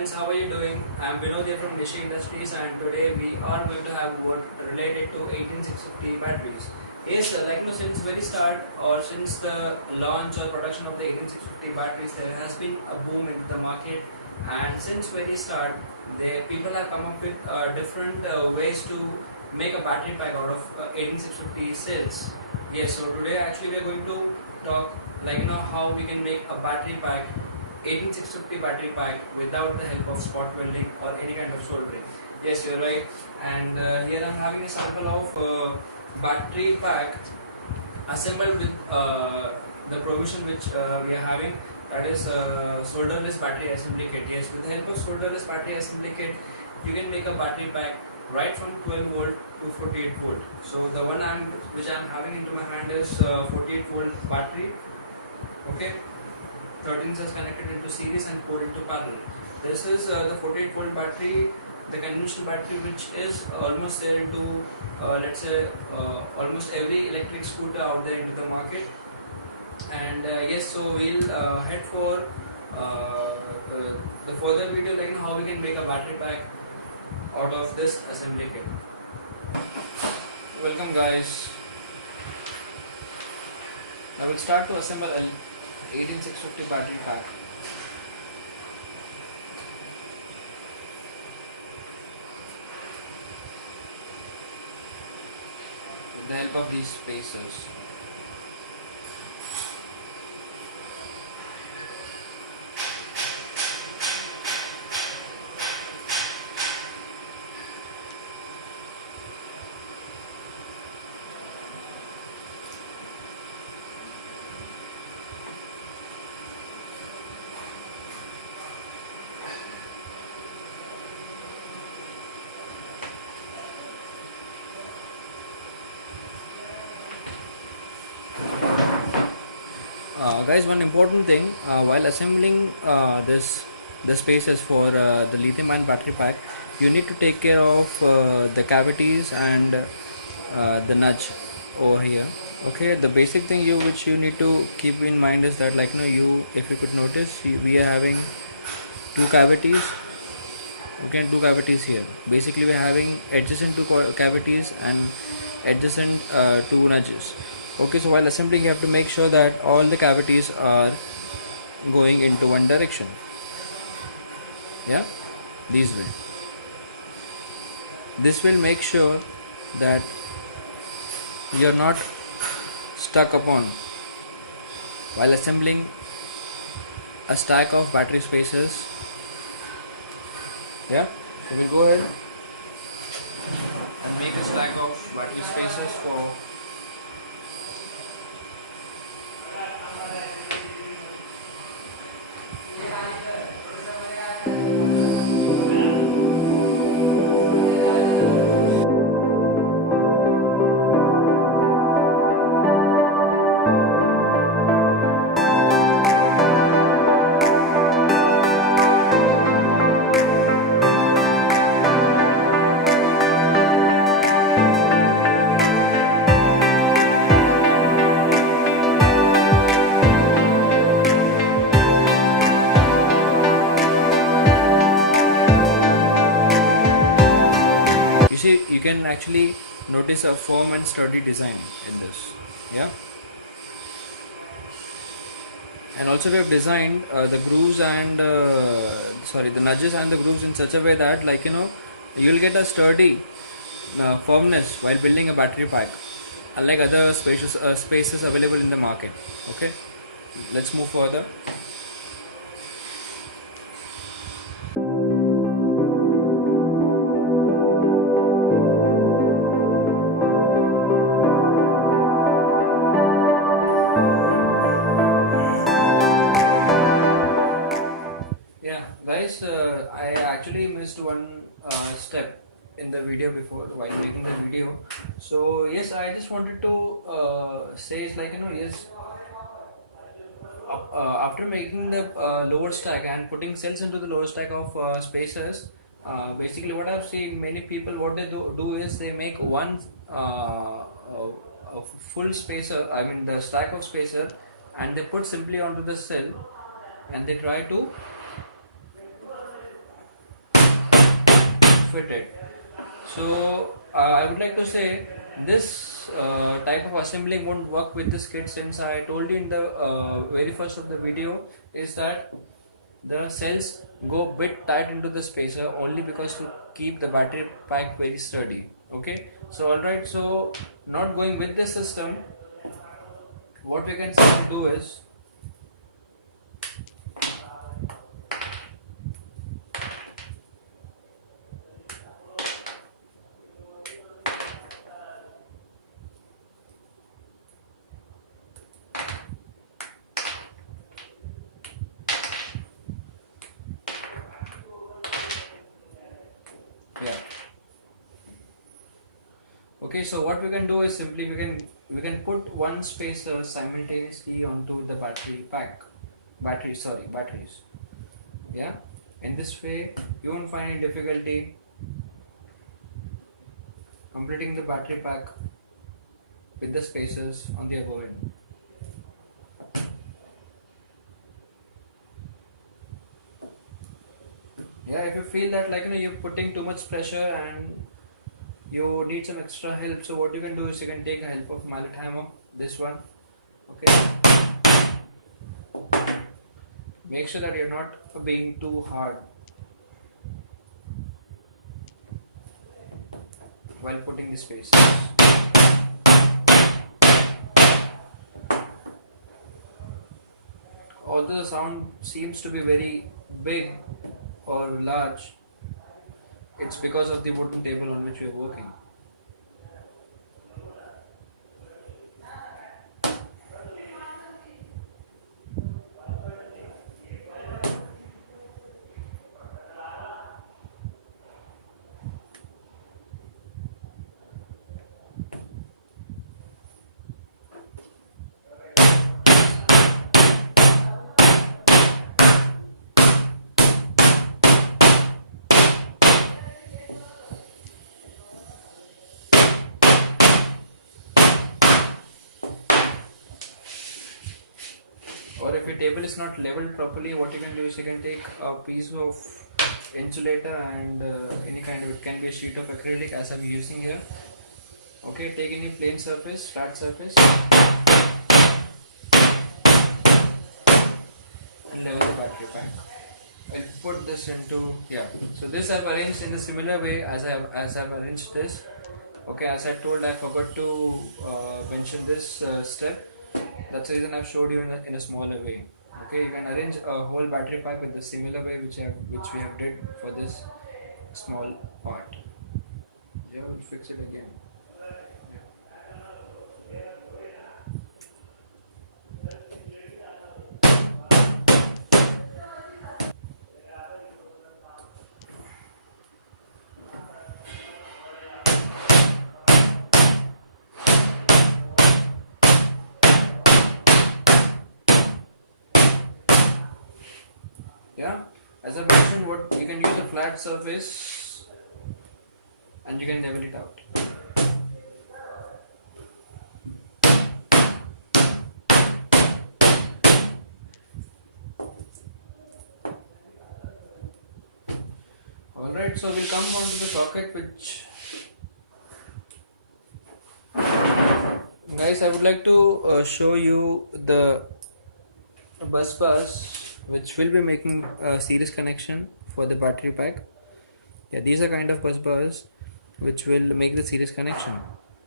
friends, how are you doing? I am Vinod here from Nishi Industries, and today we are going to have word related to 18650 batteries. Yes, since very start or since the launch or production of the 18650 batteries, there has been a boom into the market, and since very start, people have come up with different ways to make a battery pack out of 18650 cells. Yes, so today actually we are going to talk how we can make a battery pack 18650 battery pack without the help of spot welding or any kind of soldering. Yes, you're right. And here I'm having a sample of battery pack assembled with the provision which we are having, that is solderless battery assembly kit. Yes, with the help of solderless battery assembly kit, you can make a battery pack right from 12 volt to 48 volt. So the one which I'm having into my hand is 48 volt battery. Okay. 13 cells connected into series and 4 into parallel. This is the 48 volt battery, the conventional battery, which is almost there into let's say almost every electric scooter out there into the market. And yes, so we'll head for the further video, how we can make a battery pack out of this assembly kit. Welcome guys. I will start to assemble a 18650 battery pack. With the help of these spacers. Guys, one important thing while assembling the spaces for the lithium-ion battery pack, you need to take care of the cavities and the nudge over here. Okay, the basic thing which you need to keep in mind is that if you could notice, we are having two cavities. Okay, two cavities here. Basically, we are having adjacent two cavities and adjacent two nudges. Okay, so while assembling, you have to make sure that all the cavities are going into one direction. Yeah, this way. This will make sure that you're not stuck upon while assembling a stack of battery spacers. Yeah, so we'll go ahead and make a stack of battery spacers for you can actually notice a firm and sturdy design in this. Yeah, and also we have designed the grooves and the nudges and the grooves in such a way that you will get a sturdy firmness while building a battery pack, unlike other spaces available in the market. Okay, let's move further. Guys, I actually missed one step in the video before while making the video. So yes, I just wanted to say is yes, after making the lower stack and putting cells into the lower stack of spacers, basically what I've seen many people, what they do is they make one a full spacer, I mean the stack of spacer, and they put simply onto the cell and they try to fitted. So I would like to say this type of assembling won't work with this kit, since I told you in the very first of the video is that the cells go bit tight into the spacer only because to keep the battery pack very sturdy. Okay, so alright, so not going with this system, what we can simply do is, yeah. Okay, so what we can do is simply we can put one spacer simultaneously onto the batteries. Yeah, in this way you won't find any difficulty completing the battery pack with the spacers on the above end. Yeah, if you feel that you're putting too much pressure and you need some extra help, so what you can do is you can take a help of mallet hammer, this one. Okay, make sure that you're not being too hard while putting the spacers. Although the sound seems to be very big or large, it's because of the wooden table on which we are working. Or if your table is not leveled properly, what you can do is you can take a piece of insulator and any kind of, it can be a sheet of acrylic as I'm using here. Okay, take any plain surface, flat surface, and level the battery pack. And put this into, yeah. So this I've arranged in a similar way as I've arranged this. Okay, as I told, I forgot to mention this step. That's the reason I've showed you in a smaller way. Okay, you can arrange a whole battery pack with the similar way which we have did for this small part. Yeah, we'll fix it again. Yeah, as I mentioned, what you can use a flat surface and you can level it out. Alright, so we'll come on to the socket, which, guys, I would like to show you the bus bars which will be making a series connection for the battery pack. Yeah, these are kind of bus bars which will make the series connection.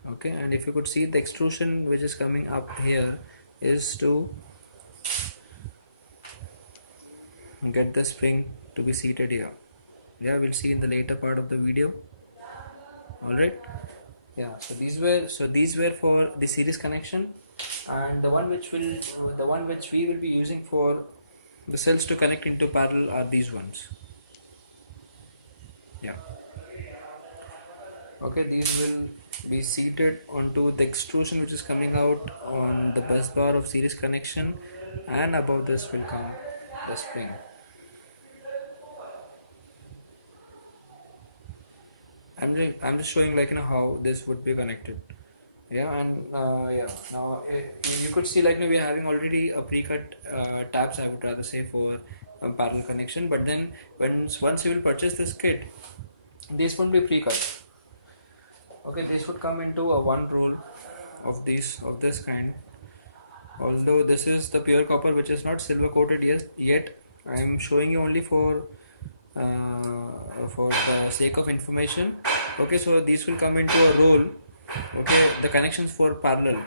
Okay, and if you could see, the extrusion which is coming up here is to get the spring to be seated here. Yeah, we'll see in the later part of the video. Alright, yeah, so these were for the series connection, and the one which we will be using for the cells to connect into parallel are these ones. Yeah, okay, these will be seated onto the extrusion which is coming out on the bus bar of series connection, and above this will come the spring. I'm just showing how this would be connected. Yeah, and yeah, now you could see we are having already a pre-cut tabs, I would rather say, for parallel connection. But then once you will purchase this kit, These would be pre-cut. Okay, this would come into a one roll of this kind. Although this is the pure copper, which is not silver coated yet. I am showing you only for the sake of information. Okay, so these will come into a roll. Okay, the connections for parallel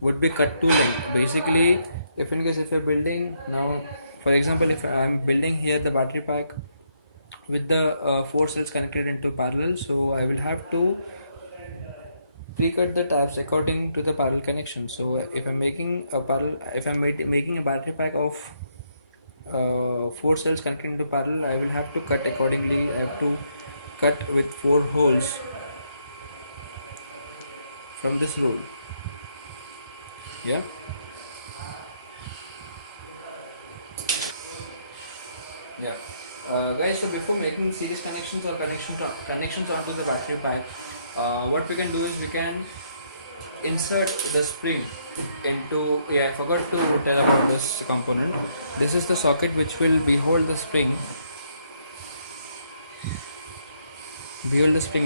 would be cut to length. Basically, if in case if you're building now, for example, if I'm building here the battery pack with the four cells connected into parallel, so I will have to pre-cut the tabs according to the parallel connection. So if I'm making a making a battery pack of four cells connecting to parallel, I will have to cut accordingly. I have to cut with four holes from this rule. Yeah. Yeah. Guys, so before making series connections or connections onto the battery pack, what we can do is we can insert the spring into, yeah, I forgot to tell about this component. This is the socket which will behold the spring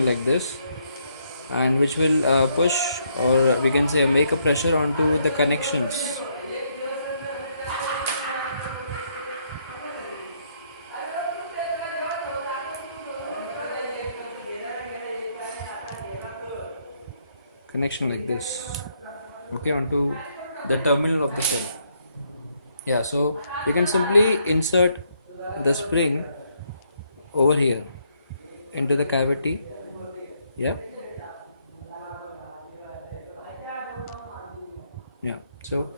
like this, and which will push, or we can say make a pressure onto the connections. Connection like this, okay, onto the terminal of the cell. Yeah, so we can simply insert the spring over here into the cavity. Yeah. Yeah, so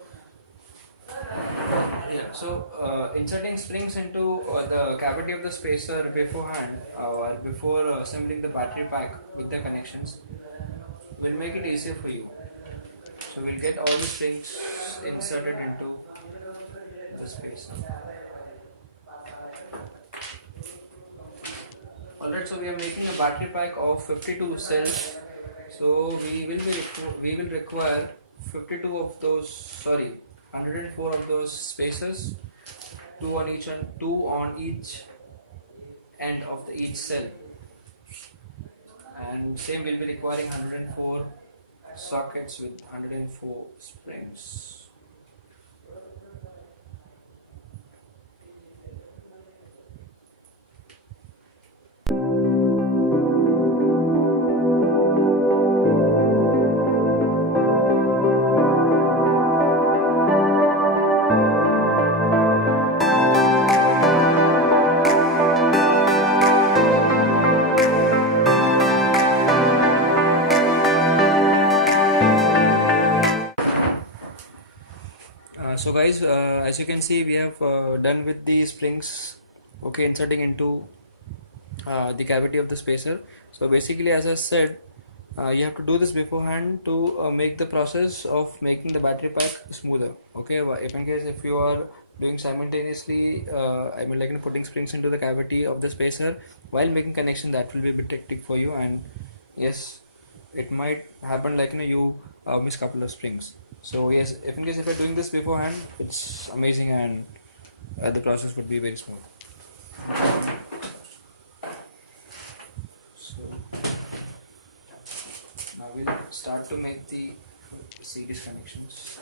inserting springs into the cavity of the spacer beforehand, or before assembling the battery pack with the connections, will make it easier for you. So we'll get all the springs inserted into the spacer. Alright, so we are making a battery pack of 52 cells. So we will require 52 of those, sorry, 104 of those spacers, two on each end of each cell, and same will be requiring 104 sockets with 104 springs. So guys, as you can see, we have done with the springs, okay, inserting into the cavity of the spacer. So basically, as I said, you have to do this beforehand to make the process of making the battery pack smoother. Okay, if in case if you are doing simultaneously, I mean like putting springs into the cavity of the spacer while making connection, that will be a bit hectic for you, and yes, it might happen like you miss couple of springs. So yes, if in case if you're doing this beforehand, it's amazing, and the process would be very smooth. So now we'll start to make the series connections.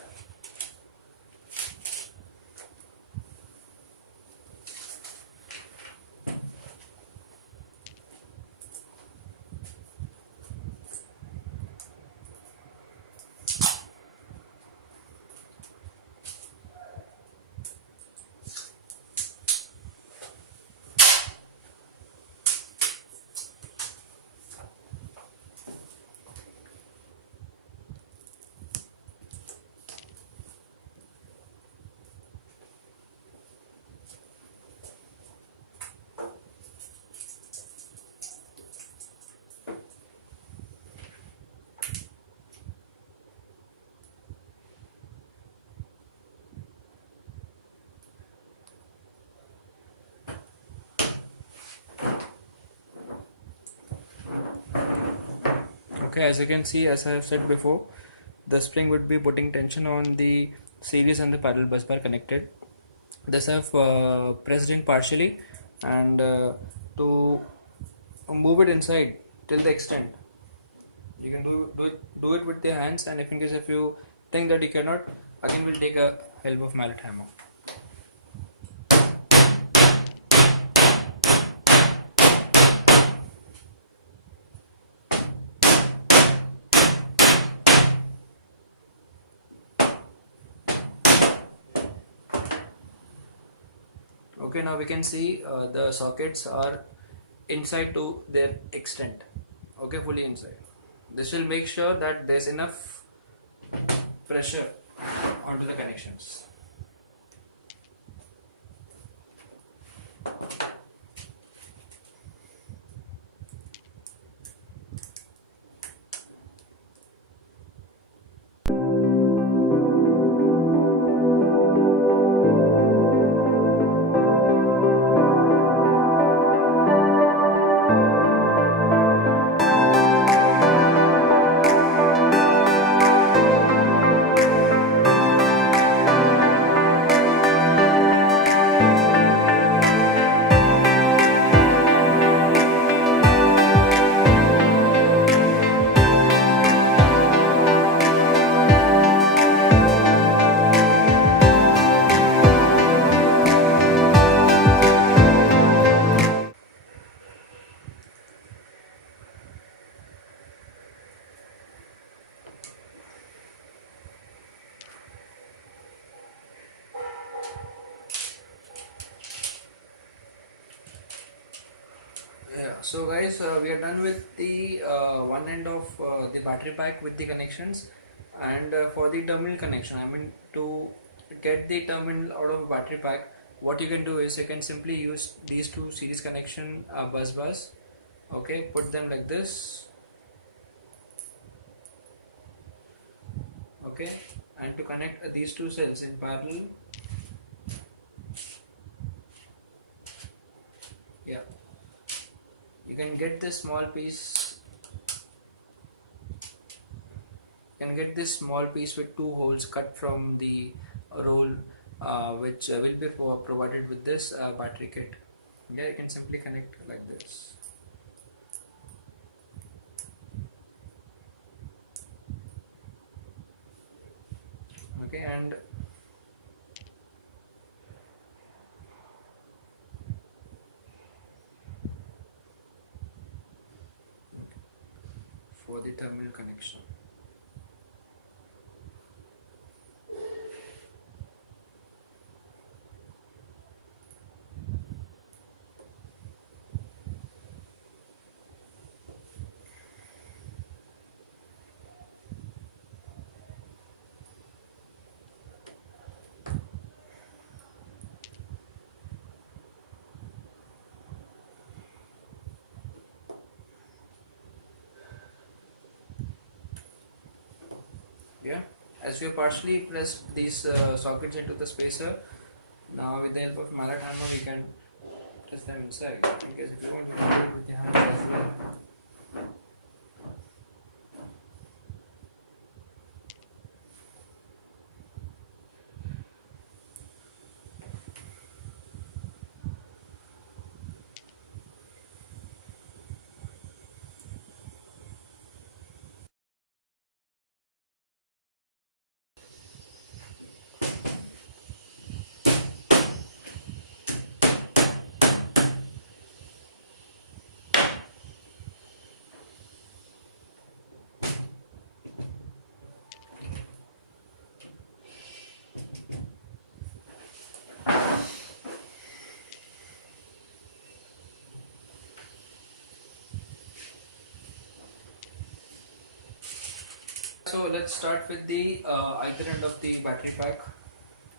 Okay, as you can see, as I have said before, the spring would be putting tension on the series and the parallel bus bar connected. This I have pressed in partially, and to move it inside till the extent. You can do it with your hands, and if in case if you think that you cannot, again we'll take a help of mallet hammer. Okay, now we can see the sockets are inside to their extent. Okay, fully inside. This will make sure that there's enough pressure onto the connections. Yeah, so guys, we are done with the one end of the battery pack with the connections, and for the terminal connection, I mean to get the terminal out of a battery pack, what you can do is you can simply use these two series connection bus, okay, put them like this, okay, and to connect these two cells in parallel, yeah, you can get this small piece. You can get this small piece with two holes cut from the roll, which will be provided with this battery kit. Yeah, you can simply connect like this. Okay, and for the terminal connection. Yeah, as you partially pressed these sockets into the spacer, now with the help of mallet hammer we can press them inside. In case if you want to do it with your hands as well. So let's start with the either end of the battery pack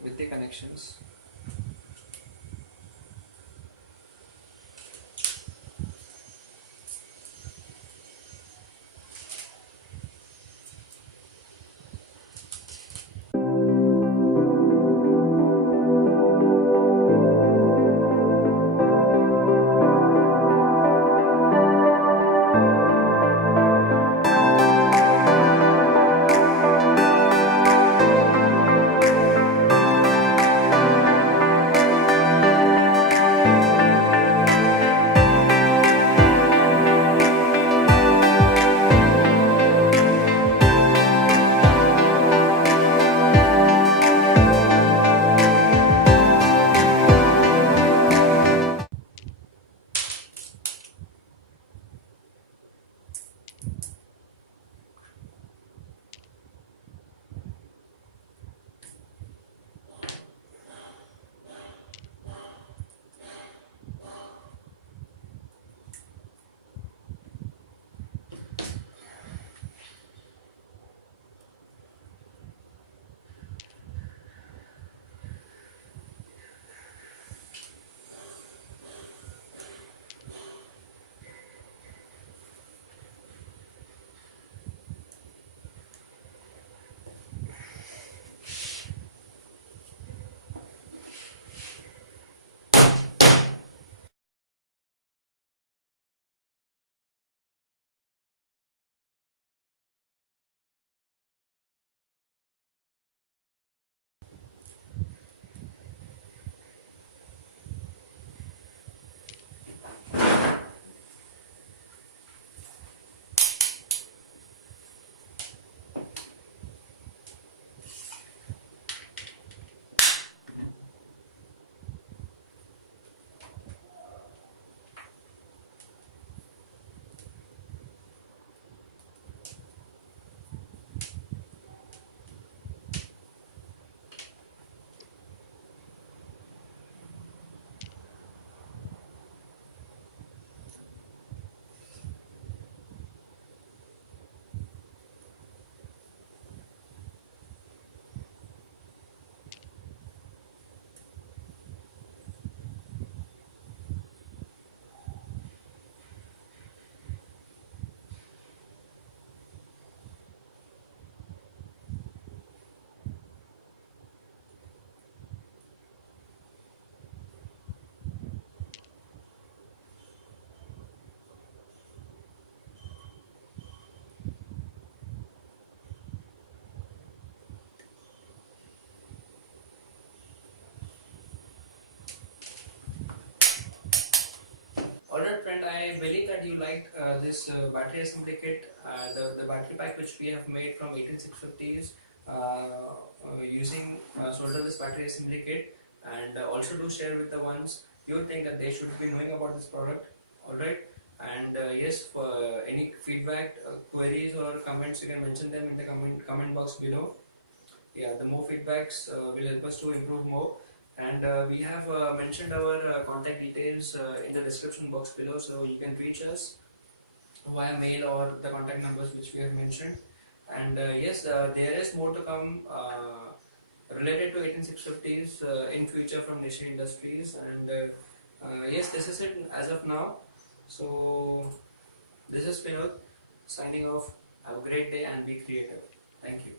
with the connections. friend, I believe that you liked this battery assembly kit, the battery pack which we have made from 18650s using solderless battery assembly kit, and also do share with the ones you think that they should be knowing about this product. Alright, and yes, for any feedback, queries or comments, you can mention them in the comment box below. Yeah, the more feedbacks will help us to improve more. And we have mentioned our contact details in the description box below, so you can reach us via mail or the contact numbers which we have mentioned. And yes, there is more to come related to 18650s in future from Nishi Industries. And yes, this is it as of now. So this is Vinod signing off. Have a great day and be creative. Thank you.